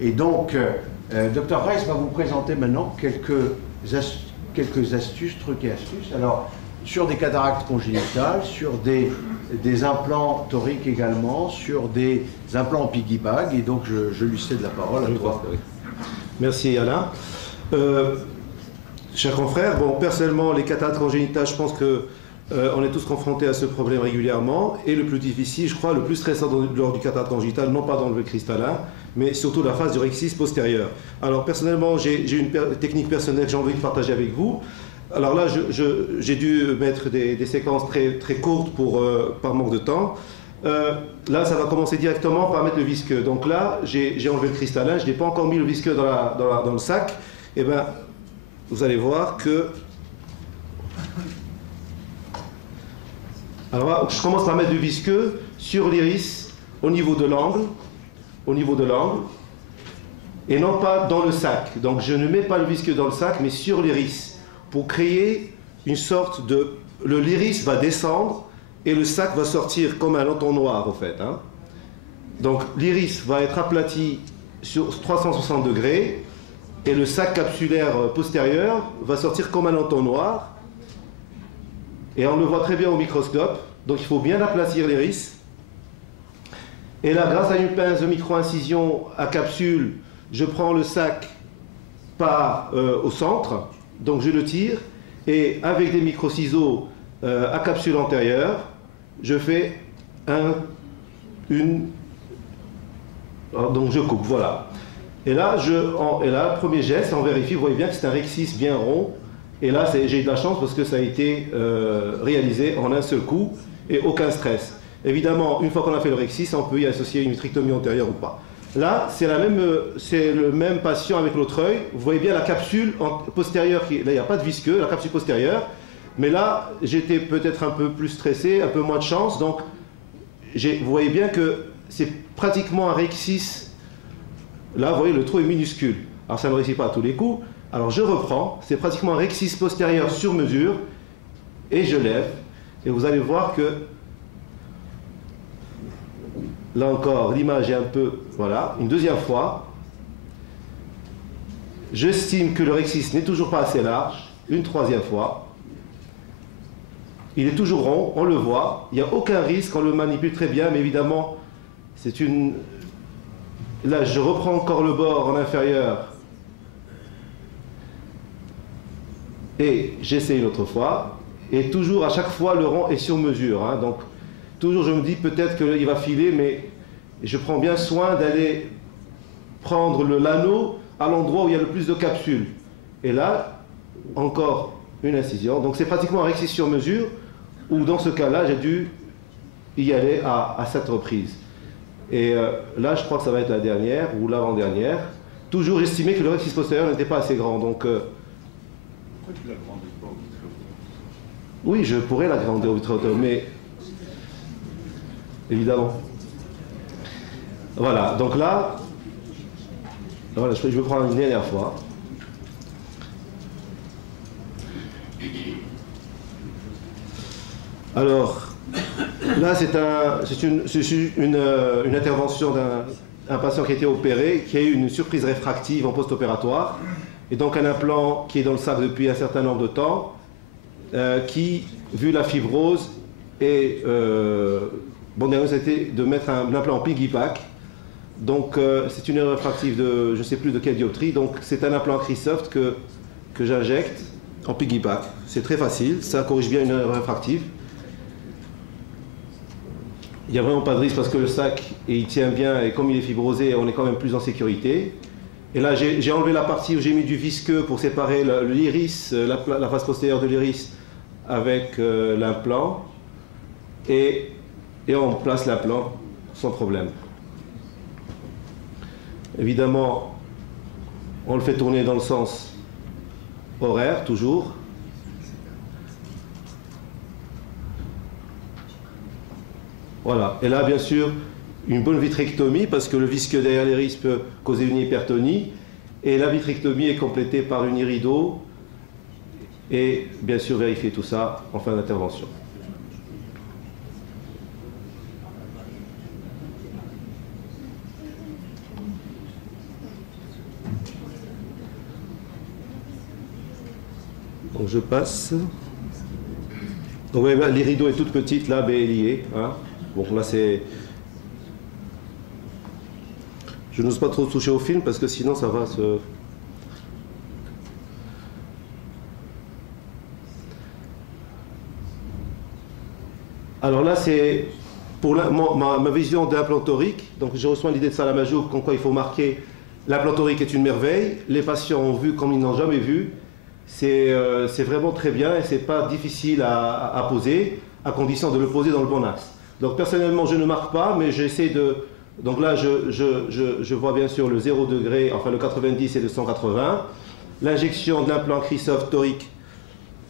Et donc, Dr Rice va vous présenter maintenant quelques astuces, trucs et astuces. Alors, sur des cataractes congénitales, sur des implants toriques également, sur des implants en piggyback. Et donc, je lui cède la parole à toi. Merci Alain. Chers confrères, bon, personnellement, les cataractes congénitales, je pense que on est tous confrontés à ce problème régulièrement. Et le plus difficile, je crois, le plus stressant lors du cataracte congénital, non pas d'enlever le cristallin, mais surtout la phase du rhexis postérieur. Alors personnellement, j'ai une technique personnelle que j'ai envie de partager avec vous. Alors là, j'ai dû mettre des séquences très courtes par manque de temps. Là, ça va commencer directement par mettre le visqueux. Donc là, j'ai enlevé le cristallin, je n'ai pas encore mis le visqueux dans le sac. Et bien, vous allez voir que... Alors là, je commence par mettre du visqueux sur l'iris au niveau de l'angle, et non pas dans le sac. Donc je ne mets pas le visqueux dans le sac, mais sur l'iris, pour créer une sorte de... L'iris va descendre et le sac va sortir comme un entonnoir, en fait. Hein. Donc l'iris va être aplati sur 360 degrés, et le sac capsulaire postérieur va sortir comme un entonnoir. Et on le voit très bien au microscope, donc il faut bien aplatir l'iris. Et là, grâce à une pince de micro-incision à capsule, je prends le sac au centre, donc je le tire, et avec des micro-ciseaux à capsule antérieure, je fais donc je coupe, voilà. Et là, le premier geste, on vérifie, vous voyez bien que c'est un rhexis bien rond. Et là, j'ai eu de la chance parce que ça a été réalisé en un seul coup et aucun stress. Évidemment, une fois qu'on a fait le rhexis, on peut y associer une vitrectomie antérieure ou pas. Là, c'est le même patient avec l'autre œil. Vous voyez bien la capsule postérieure, là, il n'y a pas de visqueux, la capsule postérieure. Mais là, j'étais peut-être un peu plus stressé, un peu moins de chance. Donc, vous voyez bien que c'est pratiquement un rhexis. Là, vous voyez, le trou est minuscule. Alors, ça ne réussit pas à tous les coups. Alors je reprends, c'est pratiquement un rhexis postérieur sur mesure, et je lève, et vous allez voir que, là encore, l'image est un peu, voilà, une deuxième fois, j'estime que le rhexis n'est toujours pas assez large, une troisième fois, il est toujours rond, on le voit, il n'y a aucun risque, on le manipule très bien, mais évidemment, là je reprends encore le bord en inférieur, et j'essaie une autre fois, et toujours à chaque fois le rond est sur mesure. Hein, donc toujours je me dis peut-être qu'il va filer, mais je prends bien soin d'aller prendre l'anneau à l'endroit où il y a le plus de capsules. Et là, encore une incision. Donc c'est pratiquement un rhexis sur mesure, où dans ce cas-là, j'ai dû y aller à 7 reprises. Et là, je crois que ça va être la dernière, ou l'avant-dernière. Toujours estimé que le rhexis postérieur n'était pas assez grand. Donc... Pourquoi tu l'agrandis pas au vitréotome? Oui, je pourrais l'agrandir au vitréotome, mais évidemment. Voilà, donc là, voilà, je vais prendre une dernière fois. Alors, là, c'est une intervention d'un patient qui a été opéré, qui a eu une surprise réfractive en post-opératoire. Et donc un implant qui est dans le sac depuis un certain nombre de temps, qui, vu la fibrose, bon, dernier, c'était de mettre un implant en piggyback. Donc c'est une erreur réfractive de je ne sais plus de quelle dioptrie. Donc c'est un implant Crisoft que j'injecte en piggyback. C'est très facile, ça corrige bien une erreur réfractive. Il n'y a vraiment pas de risque parce que le sac, il tient bien et comme il est fibrosé, on est quand même plus en sécurité. Et là, j'ai enlevé la partie où j'ai mis du visqueux pour séparer l'iris, la face postérieure de l'iris avec l'implant. Et on place l'implant sans problème. Évidemment, on le fait tourner dans le sens horaire, toujours. Voilà. Et là, bien sûr, une bonne vitrectomie, parce que le visqueux derrière l'iris peut causer une hypertonie. Et la vitrectomie est complétée par une irido. Et bien sûr, vérifier tout ça en fin d'intervention. Donc je passe. Donc, ouais, les rideaux est toute petite, là, mais liée. Hein. Bon, là, c'est... Je n'ose pas trop toucher au film parce que sinon, ça va se... Alors là, c'est pour ma vision d'implant torique. Donc, je reçois l'idée de Salam Ajoub, comme quoi il faut marquer l'implant torique est une merveille. Les patients ont vu comme ils n'ont jamais vu. C'est vraiment très bien et c'est pas difficile à poser, à condition de le poser dans le bon axe. Donc, personnellement, je ne marque pas, mais j'essaie de... Donc là, je vois bien sûr le 0 degré, enfin le 90 et le 180. L'injection de l'implant Christophe torique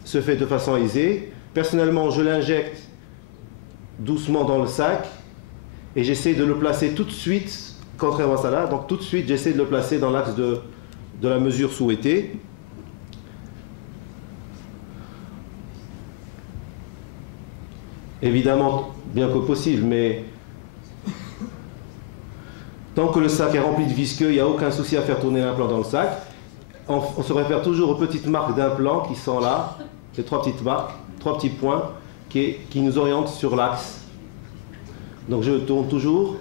se fait de façon aisée. Personnellement, je l'injecte doucement dans le sac et j'essaie de le placer tout de suite, contrairement à ça là, donc tout de suite j'essaie de le placer dans l'axe de la mesure souhaitée. Évidemment, bien que possible, mais tant que le sac est rempli de visqueux, il n'y a aucun souci à faire tourner l'implant dans le sac. On se réfère toujours aux petites marques d'implant qui sont là, ces trois petites marques, trois petits points qui nous orientent sur l'axe. Donc je tourne toujours.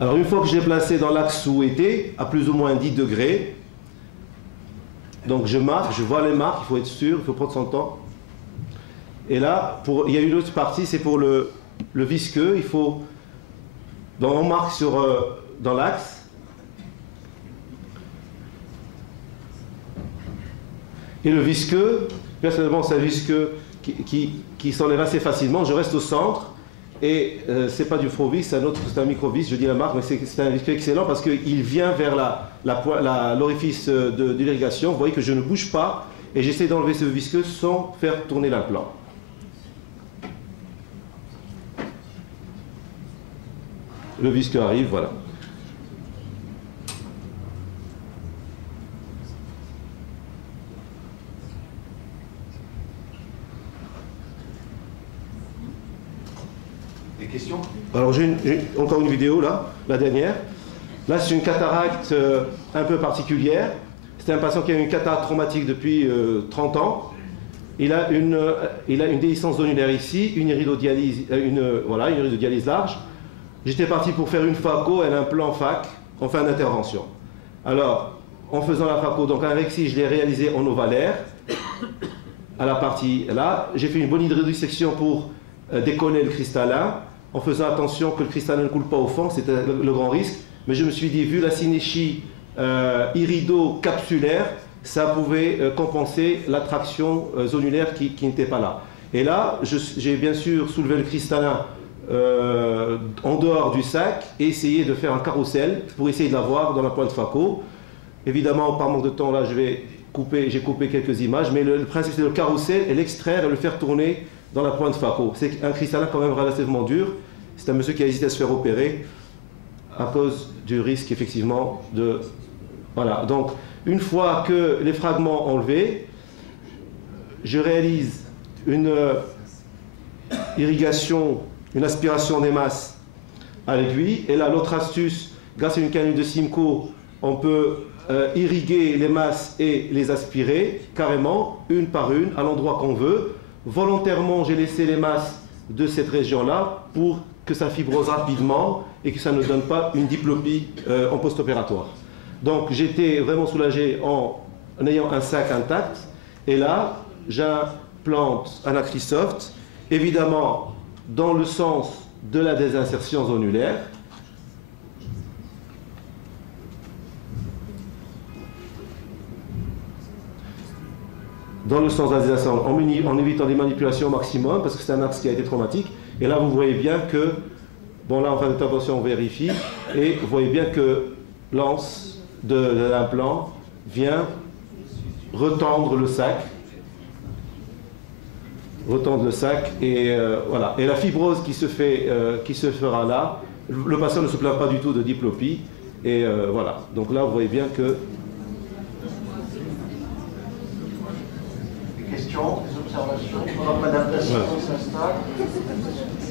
Alors une fois que je l'ai placé dans l'axe souhaité, à plus ou moins 10 degrés, donc je marque, je vois les marques, il faut être sûr, il faut prendre son temps. Et là, il y a une autre partie, c'est pour le visqueux, il faut... Donc on marque dans l'axe. Et le visqueux, personnellement c'est un visqueux qui s'enlève assez facilement, je reste au centre. Et c'est pas du Frovis, c'est un microvis, je dis la marque, mais c'est un visqueux excellent parce qu'il vient vers l'orifice de l'irrigation. Vous voyez que je ne bouge pas et j'essaie d'enlever ce visqueux sans faire tourner l'implant. Le visqueux arrive, voilà. Des questions? Alors j'ai encore une vidéo là, la dernière. Là c'est une cataracte un peu particulière. C'est un patient qui a une cataracte traumatique depuis 30 ans. Il a une déhiscence zonulaire ici, une iridodialyse, une iridodialyse large. J'étais parti pour faire une phaco et un plan FAC en fin d'intervention. Alors, en faisant la phaco, donc un rexi, je l'ai réalisé en ovalaire, à la partie là. J'ai fait une bonne hydrodissection pour décoller le cristallin, en faisant attention que le cristallin ne coule pas au fond, c'était le grand risque. Mais je me suis dit, vu la synéchie irido-capsulaire, ça pouvait compenser l'attraction zonulaire qui n'était pas là. Et là, j'ai bien sûr soulevé le cristallin en dehors du sac et essayé de faire un carrousel pour essayer de l'avoir dans la pointe phaco. Évidemment, par manque de temps, là, j'ai coupé quelques images, mais le principe c'est de le carrousel et l'extraire et le faire tourner dans la pointe phaco. C'est un cristallin quand même relativement dur. C'est un monsieur qui a hésité à se faire opérer à cause du risque effectivement de... Voilà, donc une fois que les fragments enlevés, je réalise une irrigation, une aspiration des masses à l'aiguille. Et là, l'autre astuce, grâce à une canule de Simcoe, on peut irriguer les masses et les aspirer carrément, une par une, à l'endroit qu'on veut. Volontairement, j'ai laissé les masses de cette région-là pour que ça fibrose rapidement et que ça ne donne pas une diplopie en post-opératoire. Donc j'étais vraiment soulagé en ayant un sac intact. Et là, j'implante un Acrisoft, évidemment dans le sens de la désinsertion zonulaire. Dans le sens de la désinsertion, en évitant les manipulations au maximum, parce que c'est un axe qui a été traumatique. Et là, vous voyez bien que, bon là en fin d'intervention, on vérifie, et vous voyez bien que l'anse de l'implant vient retendre le sac. Retendre le sac, et voilà. Et la fibrose qui se fera là, le patient ne se plaint pas du tout de diplopie, et voilà. Donc là, vous voyez bien que... questions, des observations pendant que Madame Tassano s'installe?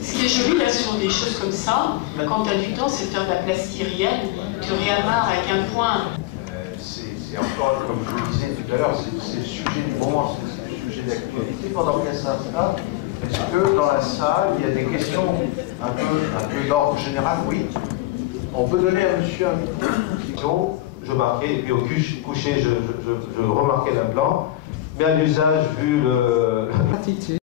Ce qui est joli là sur des choses comme ça, quand tu as du temps, c'est de faire de la place syrienne, tu réamarres avec un point. C'est encore, comme je vous le disais tout à l'heure, c'est le sujet du moment, c'est le sujet d'actualité. Pendant qu'elle s'installe, est-ce que dans la salle, il y a des questions un peu d'ordre général? Oui. On peut donner à monsieur un micro. Je marquais, et puis au coucher, je remarquais l'implant. Mais à l'usage, vu le...